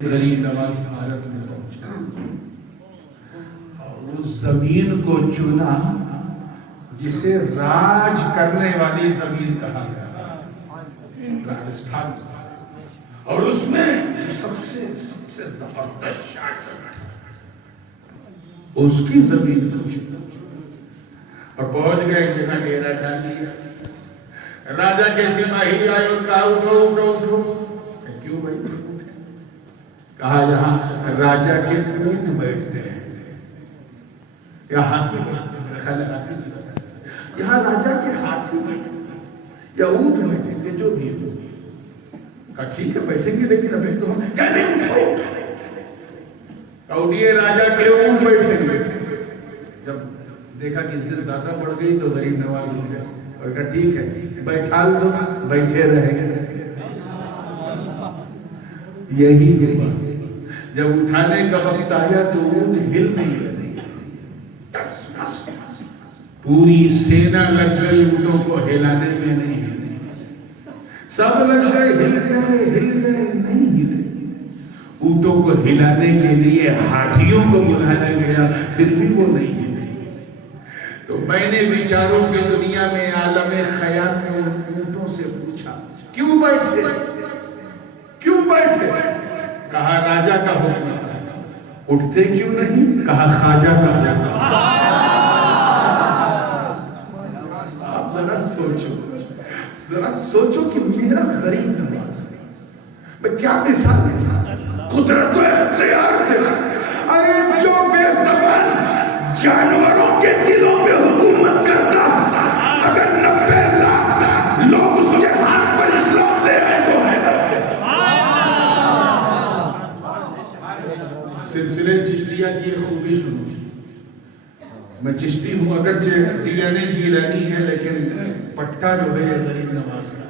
غریب نواز بھارت میں پہنچا اور اس زمین کو چنا جسے راج کرنے والی زمین کہا گیا، راجستھان، اور اس میں سب سے زبردست شاعر اس کی زمین کو چنا اور پہنچ گئے، جگہ ڈیرا ڈال لیا۔ راجا کے سپاہی آئے اور کہا اٹھو اٹھو اٹھو۔ کیوں بھائی؟ کہا یہاں راجا کے اونٹ بیٹھتے ہیں، یا ہاتھی بیٹھتے ہیں، خیال ہاتھی بیٹھتے ہیں، یہاں راجا کے ہاتھی بیٹھتے ہیں یا اونٹ بیٹھیں گے، جو بھی ہو۔ کہا ٹھیک ہے بیٹھیں گے، لیکن ابھی تو ہم کہنے اٹھو اٹھو، یہ راجا کے اونٹ بیٹھیں گے۔ جب دیکھا کہ عزت زیادہ بڑھ گئی تو غریب نواز اٹھ گیا اور کہا ٹھیک ہے بیٹھال دو، بیٹھے رہیں گے۔ یہی جب اٹھانے کا وقت آیا تو اونٹ ہل نہیں رہی، پوری سینا لگ گئی اونٹوں کو ہلانے میں، نہیں ہلے، سب لگ گئے ہل گئے نہیں ہلے۔ اونٹوں کو ہلانے کے لیے ہاتھیوں کو بلایا گیا، پھر بھی وہ نہیں ہلے۔ تو میں نے بیچاروں کی دنیا میں عالم خیال میں اونٹوں سے پوچھا کیوں بیٹھے، کیوں بیٹھے؟ کہا راجا کا حکم تھا۔ اٹھتے کیوں نہیں؟ کہا خواجہ کا حکم۔ آپ ذرا سوچو کہ میرا غریب نواز میں کیا مثال قدرت و اختیار ہے۔ ارے جو بے زبان جانوروں کے دلوں پہ حکومت کرتا، اگر 90 لاکھ لوگ اس کے ہاتھ پر اسلام سے آئے تو ہے۔ سلسلے چشتیہ کی خوبی سنو، میں چشتی ہوں، اگرچہ جیانے جیلانی ہے، لیکن پٹکا جو ہے یہ غریب نواز کا۔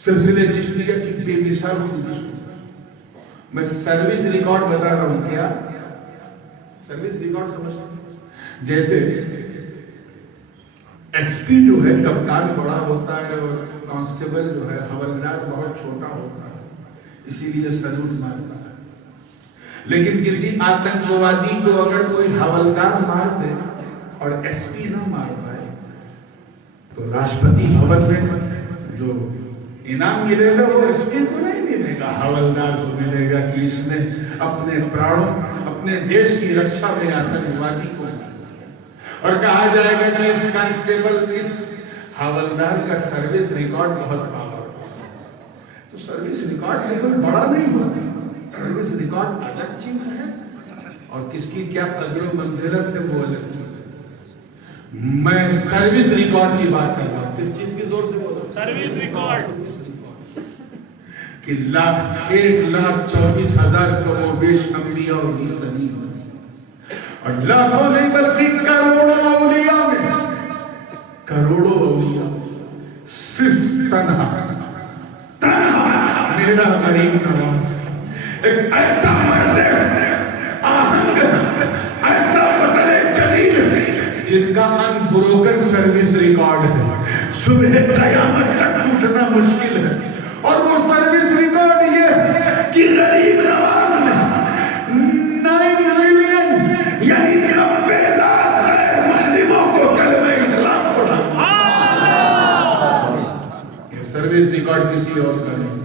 سلسلے چشتیہ کی بے مثال خوبی سنو۔ میں سروس ریکارڈ بتا رہا ہوں، کیا سروس ریکارڈ سمجھتے ہیں؟ جیسے ایس پی جو ہے کپتان بڑا ہوتا ہے اور کانسٹیبل جو ہے حوالدار بہت چھوٹا ہوتا ہے، اسی لیے سلوٹ مارتا ہے۔ لیکن کسی آتنکوادی کو اگر کوئی حوالدار مار دے اور ایس پی نہ مار پائے تو راشٹرپتی بھون میں جو انعام ملے گا وہ ایس پی کو نہیں ملے گا، حوالدار کو ملے گا کہ اس نے اپنے پرانوں، اپنے دیش کی رکشا میں آتنکوادی کو، اور کہا جائے گا کہ اس کانسٹیبل، اس حوالدار کا سروس ریکارڈ بہت پاورفل ہے۔ تو سروس ریکارڈ سے کوئی بڑا نہیں ہوتا، سروس ریکارڈ الگ چیز ہے اور کس کی کیا قدر و منزلت ہے وہ الگ چیز ہے۔ میں سروس ریکارڈ کی بات کر رہا ہوں، کس چیز کی زور سے بول رہا ہوں؟ سروس ریکارڈ، کہ 1,24,000 کم و بیش انبیاء اور مرسلین، اور لاکھوں نہیں بلکہ کروڑوں اولیاء میں، کروڑوں اولیاء صرف تنہا میرا غریب نواز ایک ایسا مرد آہنگ، ایسا بدل جلیل جن کا ان بروکن سروس ریکارڈ ہے، صبح قیامت تک ٹوٹنا مشکل ہے، اور وہ سروس ریکارڈ یہ کہ غریب نواز نے 9 ملین یعنی 90 لاکھ غیر مسلموں کو کلمہ اسلام پڑھا۔ یہ سروس ریکارڈ کسی اور کا نہیں،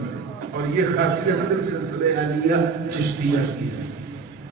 اور یہ خاصیت صرف سلسلہ عالیہ چشتیہ کی ہے۔